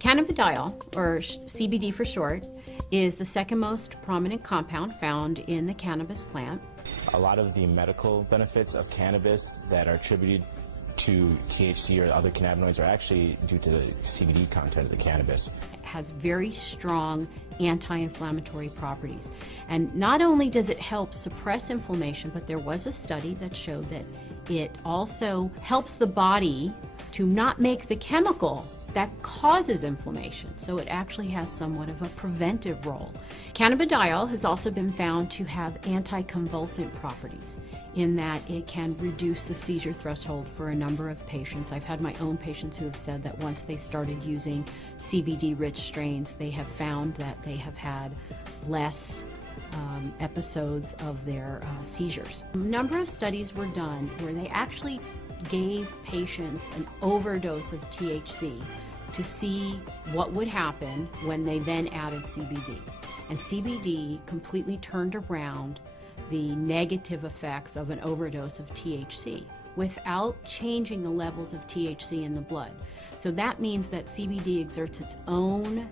Cannabidiol, or CBD for short, is the second most prominent compound found in the cannabis plant. A lot of the medical benefits of cannabis that are attributed to THC or other cannabinoids are actually due to the CBD content of the cannabis. It has very strong anti-inflammatory properties. And not only does it help suppress inflammation, but there was a study that showed that it also helps the body to not make the chemical that causes inflammation. So it actually has somewhat of a preventive role. Cannabidiol has also been found to have anticonvulsant properties in that it can reduce the seizure threshold for a number of patients. I've had my own patients who have said that once they started using CBD-rich strains, they have found that they have had less episodes of their seizures. A number of studies were done where they actually gave patients an overdose of THC to see what would happen when they then added CBD. And CBD completely turned around the negative effects of an overdose of THC without changing the levels of THC in the blood. So that means that CBD exerts its own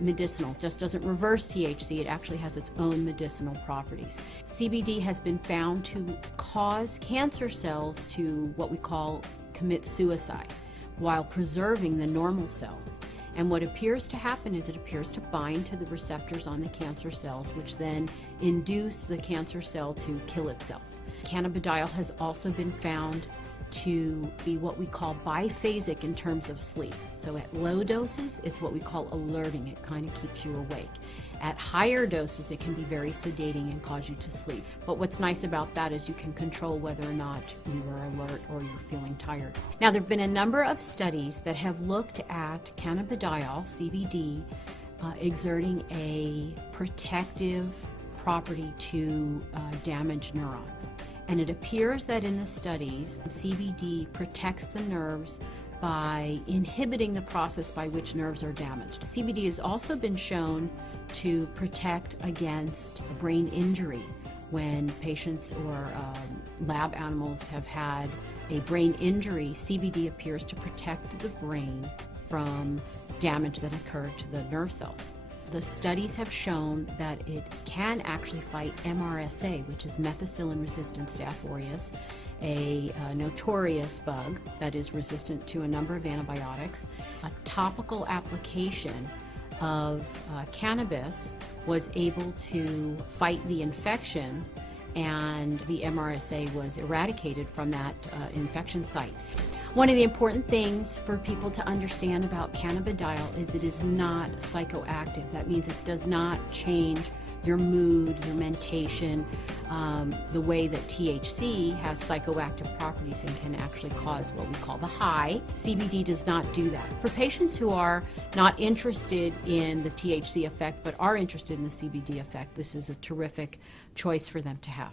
medicinal, just doesn't reverse THC, it actually has its own medicinal properties. CBD has been found to cause cancer cells to what we call commit suicide while preserving the normal cells. And what appears to happen is it appears to bind to the receptors on the cancer cells, which then induce the cancer cell to kill itself. Cannabidiol has also been found to be what we call biphasic in terms of sleep. So at low doses, it's what we call alerting. It kind of keeps you awake. At higher doses, it can be very sedating and cause you to sleep. But what's nice about that is you can control whether or not you are alert or you're feeling tired. Now, there have been a number of studies that have looked at cannabidiol, CBD, exerting a protective property to damaged neurons. And it appears that in the studies, CBD protects the nerves by inhibiting the process by which nerves are damaged. CBD has also been shown to protect against brain injury when patients or lab animals have had a brain injury. CBD appears to protect the brain from damage that occurred to the nerve cells. The studies have shown that it can actually fight MRSA, which is methicillin-resistant Staph aureus, a notorious bug that is resistant to a number of antibiotics. A topical application of cannabis was able to fight the infection, and the MRSA was eradicated from that infection site. One of the important things for people to understand about cannabidiol is it is not psychoactive. That means it does not change your mood, your mentation, the way that THC has psychoactive properties and can actually cause what we call the high. CBD does not do that. For patients who are not interested in the THC effect but are interested in the CBD effect, this is a terrific choice for them to have.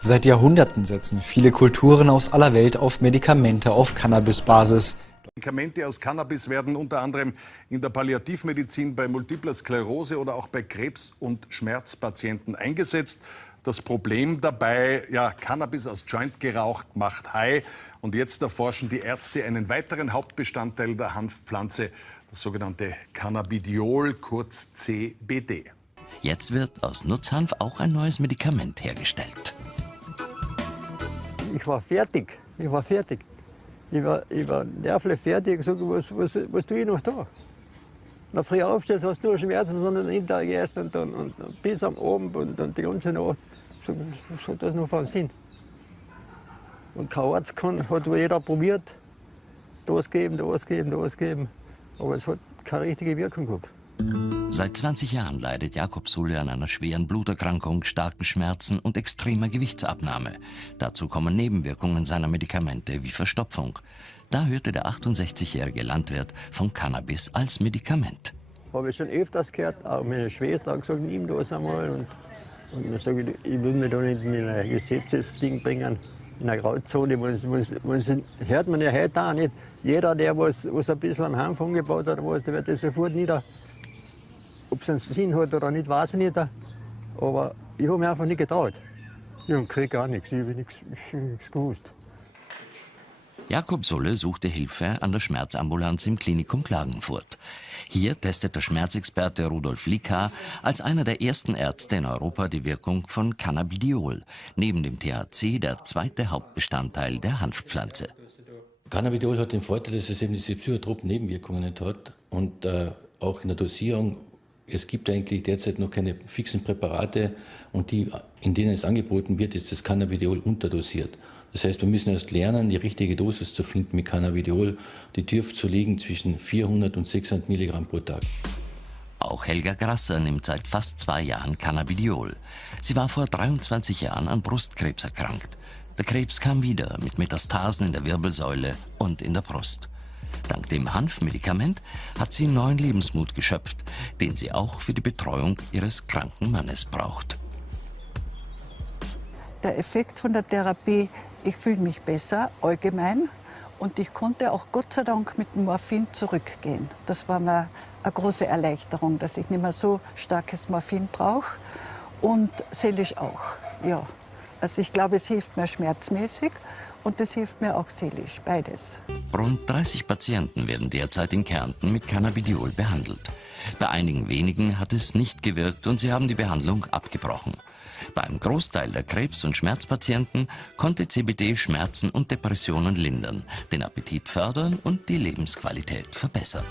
Seit Jahrhunderten setzen viele Kulturen aus aller Welt auf Medikamente auf Cannabisbasis. Medikamente aus Cannabis werden unter anderem in der Palliativmedizin bei Multipler Sklerose oder auch bei Krebs- und Schmerzpatienten eingesetzt. Das Problem dabei, ja, Cannabis aus Joint geraucht macht high. Und jetzt erforschen die Ärzte einen weiteren Hauptbestandteil der Hanfpflanze, das sogenannte Cannabidiol, kurz CBD. Jetzt wird aus Nutzhanf auch ein neues Medikament hergestellt. Ich war fertig. Ich war nervlich fertig. Ich gesagt, was tue ich noch da? Na, früh aufstehst, hast du nur Schmerzen, sondern hinterher gehst und bis am Abend und die ganze Nacht. So hat das noch keinen Sinn. Und kein Arzt hat jeder probiert, das geben. Aber es hat keine richtige Wirkung gehabt. Seit 20 Jahren leidet Jakob Sulle an einer schweren Bluterkrankung, starken Schmerzen und extremer Gewichtsabnahme. Dazu kommen Nebenwirkungen seiner Medikamente wie Verstopfung. Da hörte der 68-jährige Landwirt von Cannabis als Medikament. Habe ich schon öfters gehört, auch meine Schwester hat gesagt, nimm das einmal. Und dann sage ich will mich da nicht in ein Gesetzesding bringen, in eine Grauzone. Hört man ja heute auch nicht. Jeder, der was ein bisschen am Hanf angebaut hat, der wird das sofort nieder. Ob es einen Sinn hat oder nicht, weiß ich nicht. Aber ich habe mich einfach nicht getraut. Ich kriege gar nichts, ich habe nichts gewusst. Jakob Sulle suchte Hilfe an der Schmerzambulanz im Klinikum Klagenfurt. Hier testet der Schmerzexperte Rudolf Likar als einer der ersten Ärzte in Europa die Wirkung von Cannabidiol, neben dem THC der zweite Hauptbestandteil der Hanfpflanze. Cannabidiol hat den Vorteil, dass es eben diese psychotropen Nebenwirkungen nicht hat und auch in der Dosierung. Es gibt eigentlich derzeit noch keine fixen Präparate und die, in denen es angeboten wird, ist das Cannabidiol unterdosiert. Das heißt, wir müssen erst lernen, die richtige Dosis zu finden mit Cannabidiol. Die dürfte so liegen zwischen 400 und 600 Milligramm pro Tag. Auch Helga Grasser nimmt seit fast 2 Jahren Cannabidiol. Sie war vor 23 Jahren an Brustkrebs erkrankt. Der Krebs kam wieder mit Metastasen in der Wirbelsäule und in der Brust. Dank dem Hanfmedikament hat sie neuen Lebensmut geschöpft, den sie auch für die Betreuung ihres kranken Mannes braucht. Der Effekt von der Therapie, ich fühle mich besser, allgemein. Und ich konnte auch Gott sei Dank mit dem Morphin zurückgehen. Das war mir eine große Erleichterung, dass ich nicht mehr so starkes Morphin brauche. Und seelisch auch, ja. Also ich glaube, es hilft mir schmerzmäßig. Und das hilft mir auch seelisch, beides. Rund 30 Patienten werden derzeit in Kärnten mit Cannabidiol behandelt. Bei einigen wenigen hat es nicht gewirkt und sie haben die Behandlung abgebrochen. Beim Großteil der Krebs- und Schmerzpatienten konnte CBD Schmerzen und Depressionen lindern, den Appetit fördern und die Lebensqualität verbessern.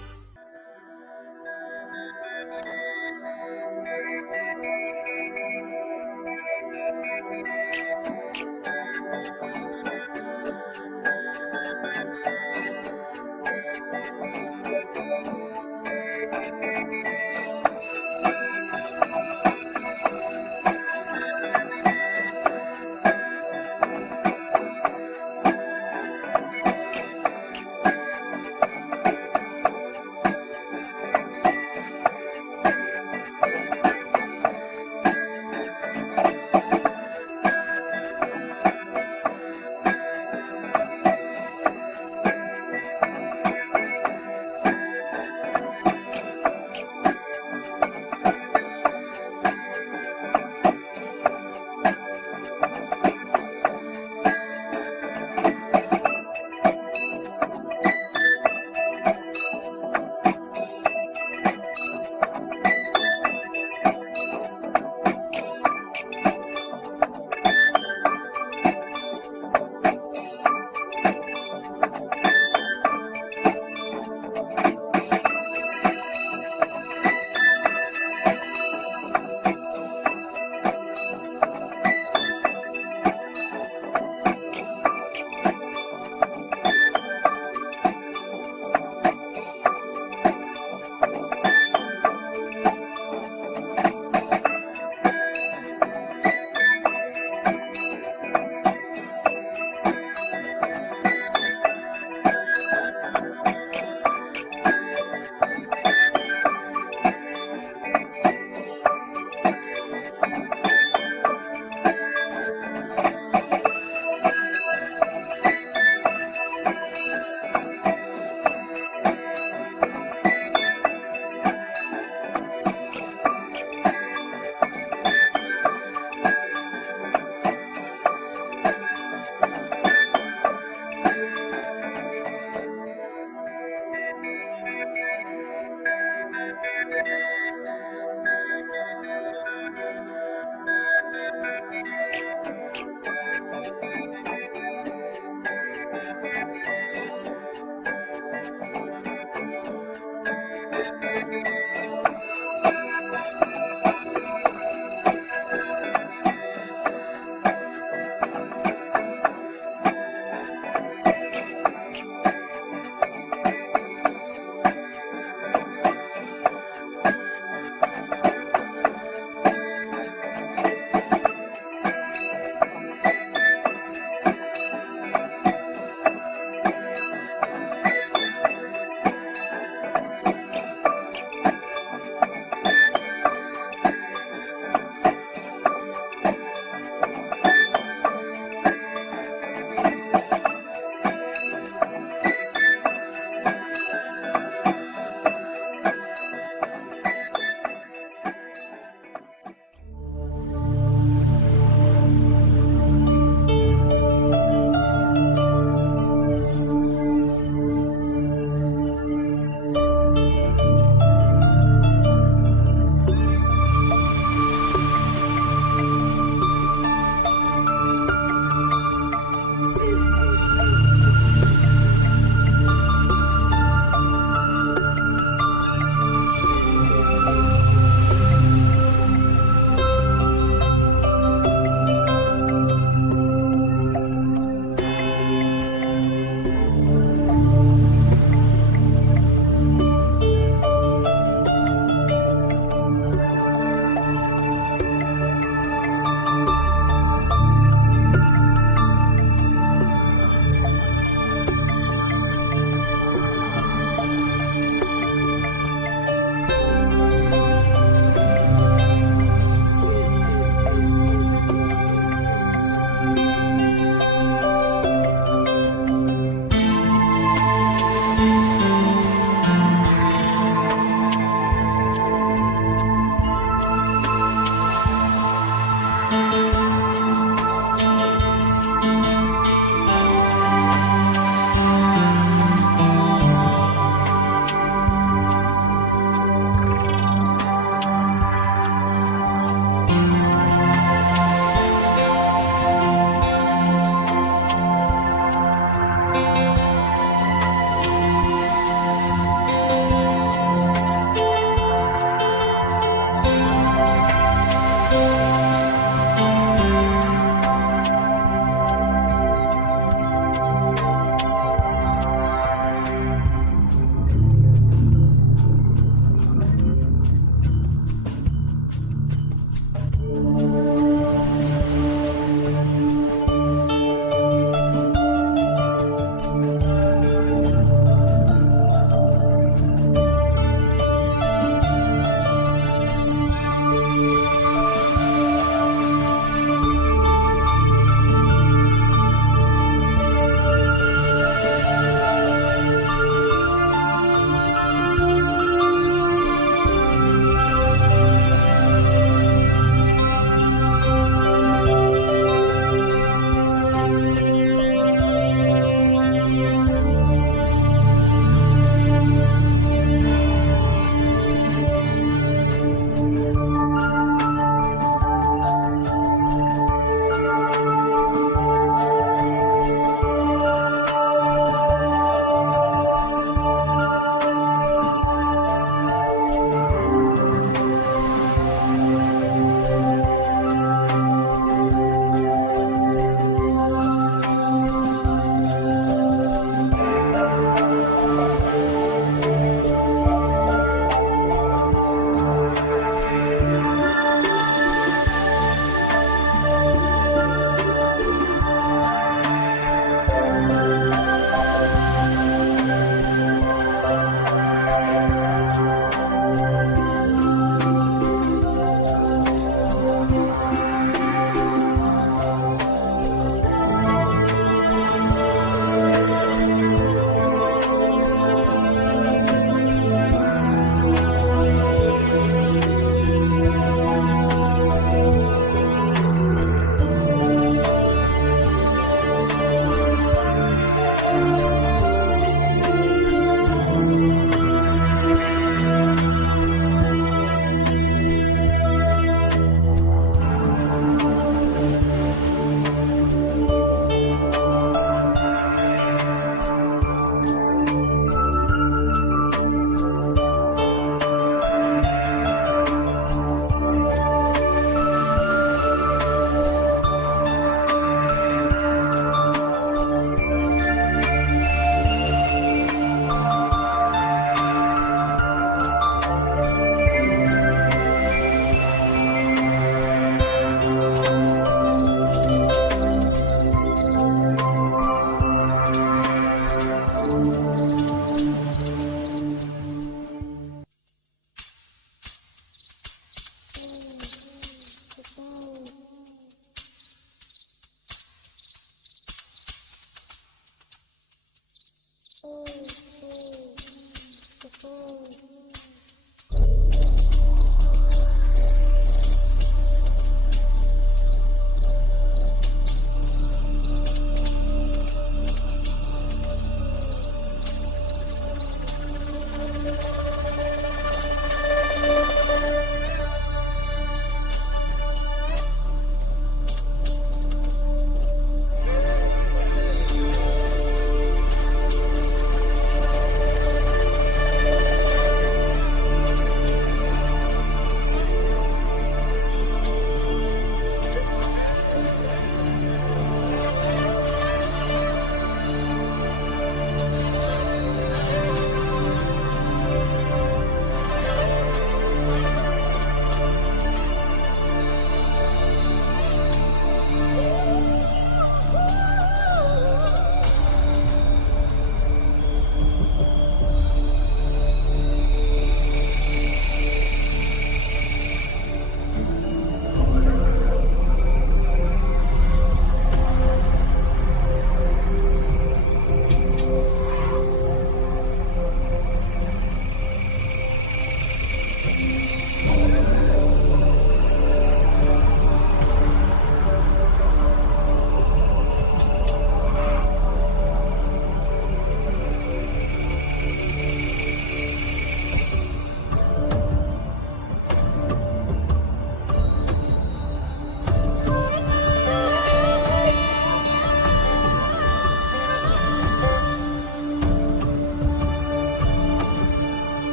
Oh.